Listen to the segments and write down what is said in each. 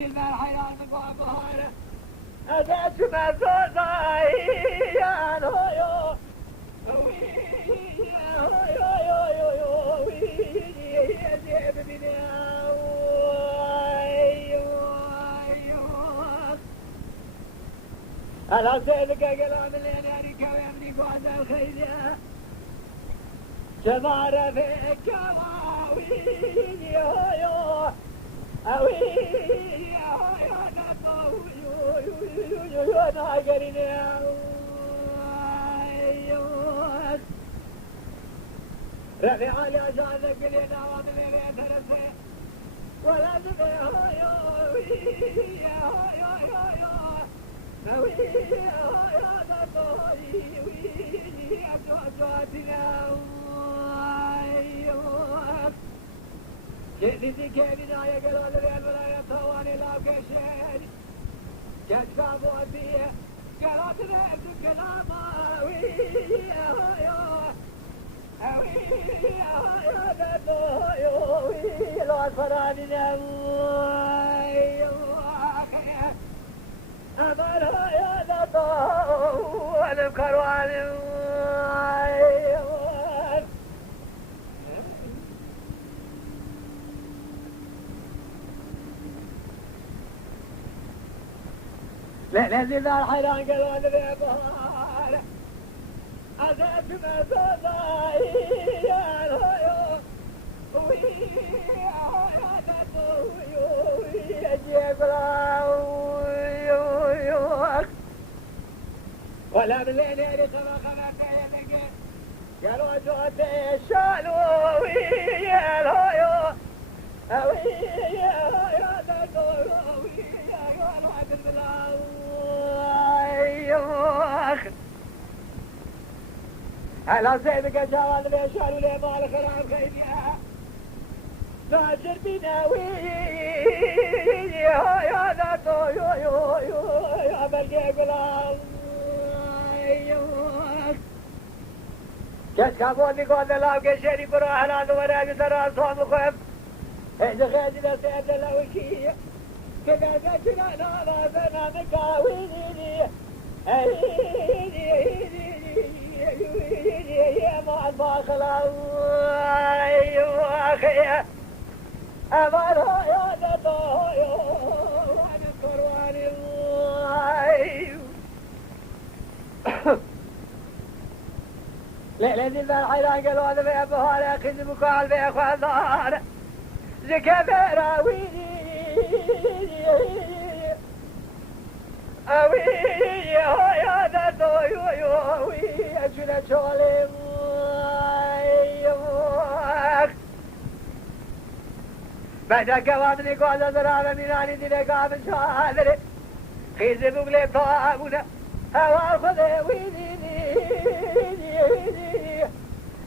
الحياة بهاره أدعت ما زوزايان هويو أنا سيدك قلون اللي ناري كويمني قوز الخيلة شمارة في الكواوي هويو أوي رفع على جانك لنا وضلنا ترسي ولا تبيع يا جئتي كيفنا يا قلول الريال ولا يطواني لا بكشين يكسبوا بيه قالت ريت الكلام لو أصراني أمرها يا نطو والكروان لازم الحيران قالوا أنا بيبهار أزعت ما زوزاي يا الهيو ويا تطويو يا جبراو ولا بالليل يا كما خلقت يا نجي قالوا جوتي الشالو يا الهيو يا تطويو يا الوعد البلاو هلا سيدك جوال بيشار ولي مال خراب خيميا ناجر بناوي يا ذاتو يا بلقي قلال كسكابوني قول الله كشري بروح لا دورا بسرا صوم خف اهد خيدنا سيد اللوكي كذا ذكرنا لا زنا مكاويني يا مع الباخل أيوة أخي أمرها يا دطو وأنا كرواني لازم الحيران قالوا هذا بيبهار يا أخي بكال بيخوى الظهر زكا براويني أوي يا دادو يوي أجل شغلي بعد كوابني قوز أزرار ميراني دي قابل شادري خيزي بقلي طابونا هوا خذي ويديني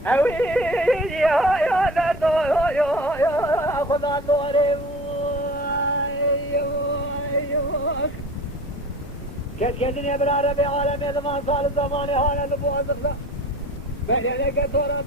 أوي يا دادو خذ الدوري كذن يبرار بعالم زمان صار الزمان هانا لبوع زخنا بين يديك تورا